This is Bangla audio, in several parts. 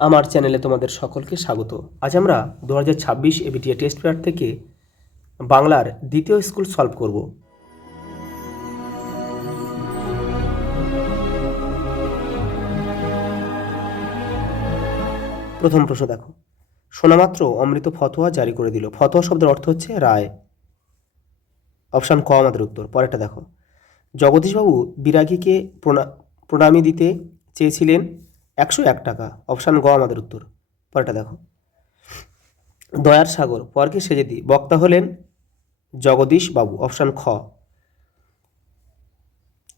আমার চ্যানেলে তোমাদের সকলকে স্বাগত। আজ আমরা 2026 এবিটিএ টেস্ট পেপার থেকে বাংলার দ্বিতীয় স্কুল সলভ করব। প্রথম প্রশ্ন দেখো, শোনামাত্র অমৃত ফতোয়া জারি করে দিল। ফতোয়া শব্দের অর্থ হচ্ছে রায়। অপশান ক আমাদের উত্তর। পরেরটা দেখো, জগদীশবাবু বিরাগীকে প্রণামী দিতে চেয়েছিলেন 101 টাকা। অপশান গ আমাদের উত্তর। পরেরটা দেখো, দয়ার সাগর পরকে সেজে দি বক্তা হলেন জগদীশ বাবু। অপশান খ।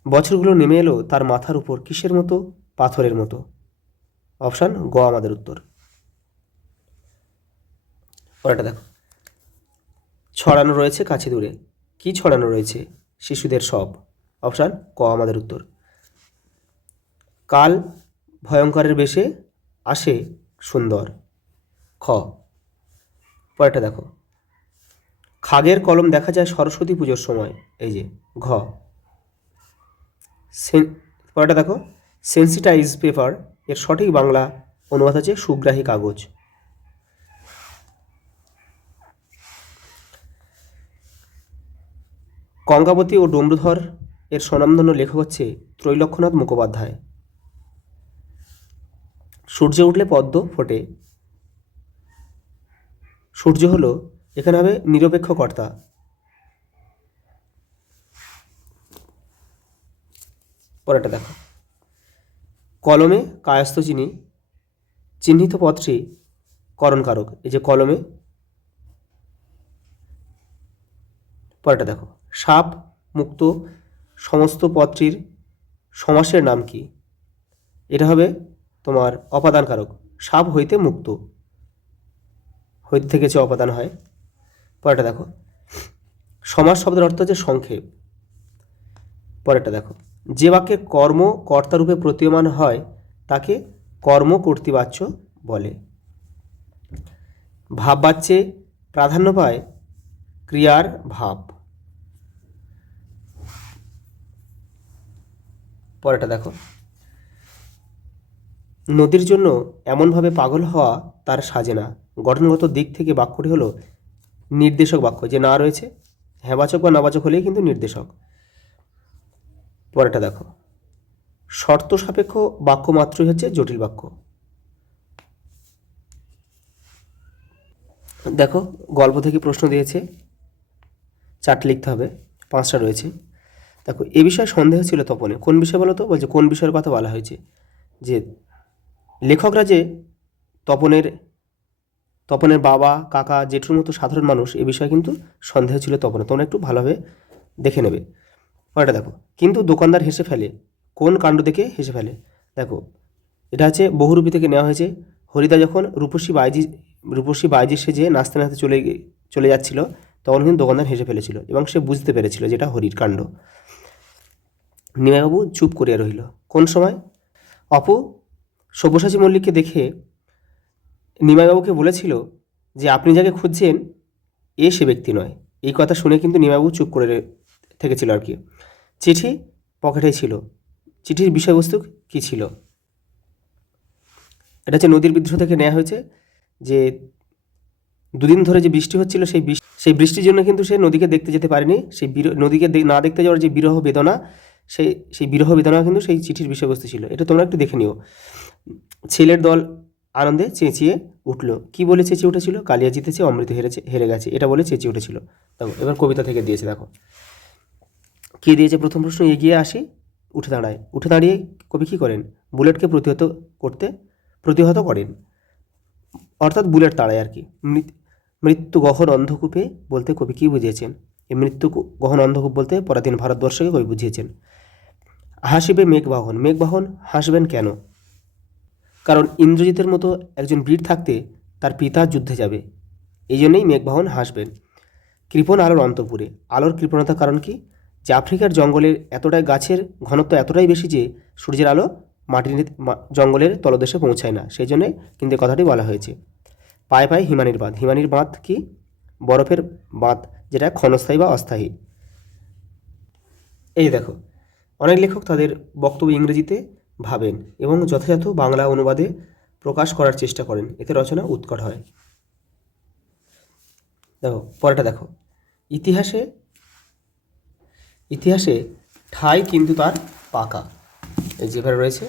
বছরগুলো নেমে এলো তার মাথার উপর কিসের মতো? পাথরের মতো। অপশান গ আমাদের উত্তর। পরেরটা দেখো, ছড়ানো রয়েছে কাছে দূরে। কি ছড়ানো রয়েছে? শিশুদের সব। অপশান ক আমাদের উত্তর। কাল ভয়ঙ্করের বেশে আসে সুন্দর। খ। পরেরটা দেখো, খাগের কলম দেখা যায় সরস্বতী পুজোর সময়। এই যে ঘ। পরেরটা দেখো, সেন্সিটাইজ পেপার এর সঠিক বাংলা অনুবাদ হচ্ছে সুগ্রাহী কাগজ। গঙ্গাবতী ও ডমরুধর এর স্বনামধন্য লেখক হচ্ছে ত্রৈলক্ষ্যনাথ মুখোপাধ্যায়। সূর্য উঠলে পদ্ম ফোটে। সূর্য হলো, এখানে হবে নিরপেক্ষ কর্তা। পরেরটা দেখো, কলমে কায়স্থ চিহ্নিত পদটি করণকারক। এই যে কলমে। পরেরটা দেখো, সাপ মুক্ত সমস্ত পদটির সমাসের নাম কি? এটা হবে তোমার অপাদানকারক। সাপ হইতে মুক্ত, হইতে থেকে যে অপাদান হয়। পরেরটা দেখো, সমাস শব্দের অর্থ হচ্ছে সংক্ষেপ। পরেরটা দেখো, যে বাক্যে কর্ম কর্তারূপে প্রতীয়মান হয় তাকে কর্মকর্তৃবাচ্য বলে। ভাববাচ্যে প্রাধান্য পায় ক্রিয়ার ভাব। পরেরটা দেখো, নদীর জন্য এমনভাবে পাগল হওয়া তার সাজে না। গঠনগত দিক থেকে বাক্যটি হলো নির্দেশক বাক্য। যে না রয়েছে হ্যাঁবাচক বা নাবাচক হলেই কিন্তু নির্দেশক। পরেরটা দেখো, শর্ত সাপেক্ষ বাক্য মাত্রই হচ্ছে জটিল বাক্য। দেখো, গল্প থেকে প্রশ্ন দিয়েছে, 4টি লিখতে হবে, 5টা রয়েছে। দেখো, এ বিষয়ে সন্দেহ ছিল তপনে। কোন বিষয় বলো তো? বলছে কোন বিষয়ের কথা বলা হয়েছে? যে লেখকরা যে তপনের বাবা কাকা জেঠুর মতো সাধারণ মানুষ, এ বিষয়ে কিন্তু সন্দেহ ছিল তপনে। তোমরা একটু ভালোভাবে দেখে নেবে। পরেরটা দেখো, কিন্তু দোকানদার হেসে ফেলে। কোন কাণ্ড দেখে হেসে ফেলে? দেখো, এটা হচ্ছে বহুরূপী থেকে নেওয়া হয়েছে। হরিদা যখন রূপসী বাইজি সেজে নাচতে নাচতে চলে যাচ্ছিল, তখন কিন্তু দোকানদার হেসে ফেলেছিল এবং সে বুঝতে পেরেছিল যেটা হরির কাণ্ড। নিমাইবাবু চুপ করিয়া রহিল। কোন সময়? অপু সব্যসাচী মল্লিককে দেখে নিমাইবাবুকে বলেছিল যে আপনি যাকে খুঁজছেন সে ব্যক্তি নয়। এই কথা শুনে কিন্তু নিমাইবাবু চুপ করে থেকেছিল আর কি। চিঠি পকেটেই ছিল। চিঠির বিষয়বস্তু কী ছিল? এটা হচ্ছে নদীর বিদ্রোহ থেকে নেওয়া হয়েছে। যে দুদিন ধরে যে বৃষ্টি হচ্ছিল, সেই বৃষ্টির জন্য কিন্তু সে নদীকে দেখতে যেতে পারেনি। সেই নদীকে না দেখতে যাওয়ার যে বিরহ বেদনা, সেই বিরহ বেদনা কিন্তু সেই চিঠির বিষয়বস্তু ছিল। এটা তোমরা একটু দেখে নিও। ছেলের দল আনন্দে চেঁচিয়ে উঠল। কি বলে চেঁচিয়ে উঠেছিল? কালিয়া জিতেছে, অমৃত হেরে গেছে, এটা বলে চেঁচিয়ে উঠেছিল। দেখো, এবার কবিতা থেকে দিয়েছে। দেখো কে দিয়েছে? প্রথম প্রশ্ন, এগিয়ে আসি, উঠে দাঁড়ায়। উঠে দাঁড়িয়ে কবি কী করেন? বুলেটকে প্রতিহত করেন, অর্থাৎ বুলেট তাড়ায় আর কি। মৃত্যু গহন অন্ধকূপে বলতে কবি কী বুঝিয়েছেন? এই মৃত্যু গহন অন্ধকূপ বলতে পরাধীন ভারতবর্ষকে কবি বুঝিয়েছেন। হাসিবে মেঘবাহন হাসবেন কেন? কারণ ইন্দ্রজিতের মতো একজন বীর থাকতে তার পিতা যুদ্ধে যাবে, এই জন্যই মেঘবাহন হাসবেন। কৃপণ আলোর অন্তপুরে, আলোর কৃপণতার কারণ কি? যে আফ্রিকার জঙ্গলের গাছের ঘনত্ব এতটাই বেশি যে সূর্যের আলো জঙ্গলের তলদেশে পৌঁছায় না, সেই জন্যে কিন্তু কথাটি বলা হয়েছে। পায়ে পায়ে হিমানির বাঁধ। হিমানির বাঁধ কি? বরফের বাঁধ, যেটা ক্ষণস্থায়ী বা অস্থায়ী। এই দেখো, অনেক লেখক তাদের বক্তব্য ইংরেজিতে ভাবেন এবং যথাযথ বাংলা অনুবাদে প্রকাশ করার চেষ্টা করেন, এতে রচনা উৎকট হয়। দেখো পরেরটা দেখো, ইতিহাসে ইতিহাসে ঠাঁই কিন্তু তার পাকা। এই যেখানে রয়েছে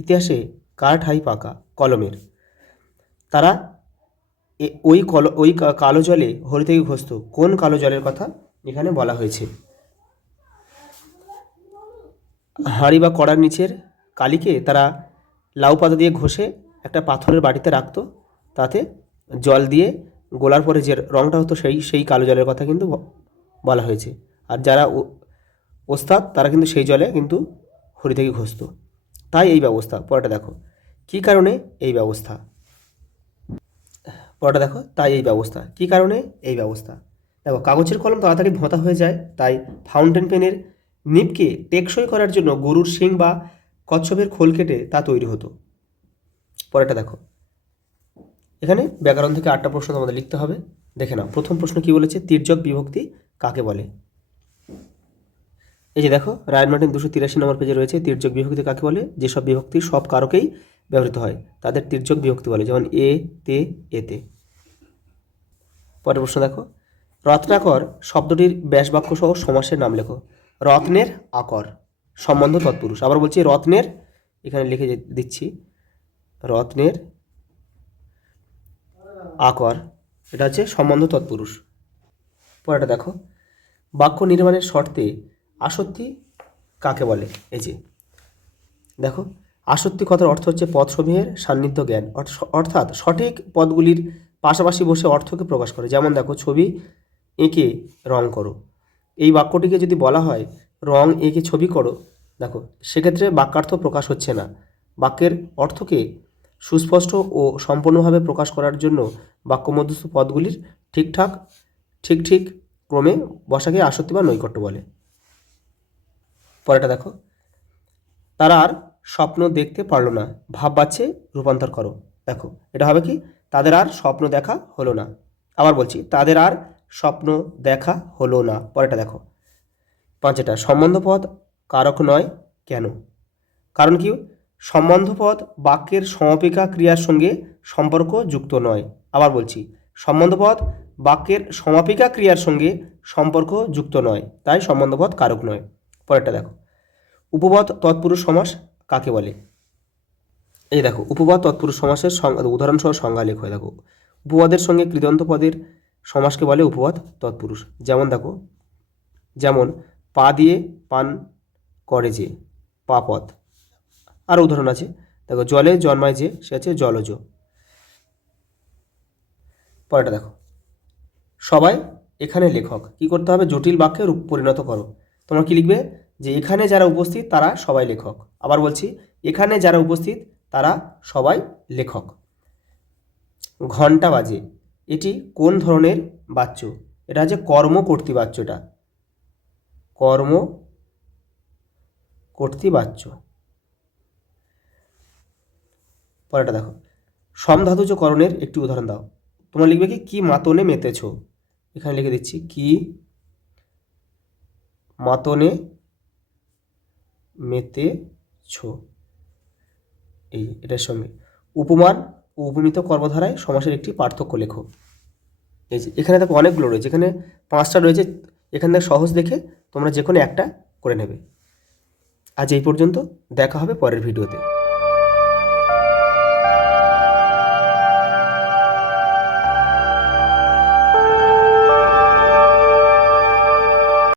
ইতিহাসে কার ঠাঁই পাকা? কলমের। তারা ওই কালো জলে হরি থেকে ঘসত। কোন কালো জলের কথা এখানে বলা হয়েছে? হাঁড়ি বা কড়ার নিচের কালিকে তারা লাউ পাতা দিয়ে ঘষে একটা পাথরের বাটিতে রাখতো, তাতে জল দিয়ে গোলার পরে যে রঙটা হতো সেই কালো জলের কথা কিন্তু বলা হয়েছে। আর যারা ওস্তাদ তারা কিন্তু সেই জলে কিন্তু হরি থেকে ঘষত। তাই এই ব্যবস্থা। পরেটা দেখো, কী কারণে এই ব্যবস্থা? পরেটা দেখো, তাই এই ব্যবস্থা। কী কারণে এই ব্যবস্থা? দেখো, কাগজের কলম তাড়াতাড়ি ভোঁতা হয়ে যায়, তাই ফাউন্টেন পেনের নিবকে টেকসই করার জন্য গরুর শিং বা কচ্ছপের খোল কেটে তা তৈরি হতো। পরেরটা দেখো, এখানে ব্যাকরণ থেকে 8টা প্রশ্ন তোমাদের লিখতে হবে, দেখে নাও। প্রথম প্রশ্ন কি বলেছে? তির্যক বিভক্তি কাকে বলে? এই যে দেখো, রায় মার্টিন 283 নম্বর পেজে রয়েছে, তির্যক বিভক্তি কাকে বলে? যেসব বিভক্তি সব কারকেই ব্যবহৃত হয় তাদের তির্যক বিভক্তি বলে, যেমন এ, তে, এতে। পরের প্রশ্ন দেখো, রত্নাকর শব্দটির ব্যাসবাক্য সহ সমাসের নাম লেখো। রত্নের আকর, সম্বন্ধ তৎপুরুষ। আবার বলছি রত্নের, এখানে লিখে দিচ্ছি, রত্নের আকর, এটা হচ্ছে সম্বন্ধ তৎপুরুষ। পরেরটা দেখো, বাক্য নির্মাণের শর্তে আসত্তি কাকে বলে? এই যে দেখো, আসত্তি কথার অর্থ হচ্ছে পদসমূহের সান্নিধ্য জ্ঞান, অর্থাৎ সঠিক পদগুলির পাশাপাশি বসে অর্থকে প্রকাশ করে। যেমন দেখো, ছবি এঁকে রং করো। এই বাক্যটিকে যদি বলা হয় রং এঁকে ছবি করো, দেখো সেক্ষেত্রে বাক্যার্থ প্রকাশ হচ্ছে না। বাক্যের অর্থকে সুস্পষ্ট ও সম্পূর্ণভাবে প্রকাশ করার জন্য বাক্য মধ্যস্থ পদগুলির ঠিক ক্রমে বসাকে আসত্তি বা নৈকট্য বলে। পরেরটা দেখো, তারা আর স্বপ্ন দেখতে পারলো না, ভাব বাচ্চে রূপান্তর করো। দেখো এটা হবে কি? তাদের আর স্বপ্ন দেখা হলো না। আবার বলছি, তাদের আর স্বপ্ন দেখা হলো না। পরেরটা দেখো, 5টা সম্বন্ধপদ কারক নয় কেন? কারণ কি? সম্বন্ধপদ বাক্যের সমাপিকা ক্রিয়ার সঙ্গে সম্পর্ক যুক্ত নয়। আবার বলছি, সম্বন্ধপদ বাক্যের সমাপিকা ক্রিয়ার সঙ্গে সম্পর্ক যুক্ত নয়, তাই সম্বন্ধপদ কারক নয়। পরেরটা দেখো, উপপদ তৎপুরুষ সমাস কাকে বলে? এই দেখো, উপপদ তৎপুরুষ সমাসের উদাহরণসহ সংজ্ঞা লেখো। দেখো, উপপদের সঙ্গে কৃদন্ত পদের সমাসকে বলে উপপদ তৎপুরুষ। যেমন দেখো, যেমন পা দিয়ে পান করে যে, পাপদ। আরও উদাহরণ আছে, দেখো, জলে জন্মায় যে, সে আছে জলজ। পরেরটা দেখো, সবাই এখানে লেখক। কি করতে হবে? জটিল বাক্যে রূপ পরিণত করো। তোমরা কি লিখবে? যে এখানে যারা উপস্থিত তারা সবাই লেখক। আবার বলছি, এখানে যারা উপস্থিত তারা সবাই লেখক। ঘণ্টা বাজে, এটি কোন ধরনের বাচ্য? এটা হচ্ছে কর্মকর্তৃ বাচ্য। এটা কর্মকর্তৃ বাচ্য। পরেরটা দেখো, সমধাতুজ করণের একটি উদাহরণ দাও। তোমরা লিখবে কি মাতনে মেতেছ। এখানে লিখে দিচ্ছি, কি মাতনে মেতেছ। এটার সঙ্গে উপমান ও উপমিত কর্মধারায় সমাসের একটি পার্থক্য লেখো। এই যে এখানে দেখো অনেকগুলো রয়েছে, এখানে 5টা রয়েছে। এখান থেকে সহজ দেখে তোমরা যে কোনো একটা করে নেবে। আজ এই পর্যন্ত, দেখা হবে পরের ভিডিওতে।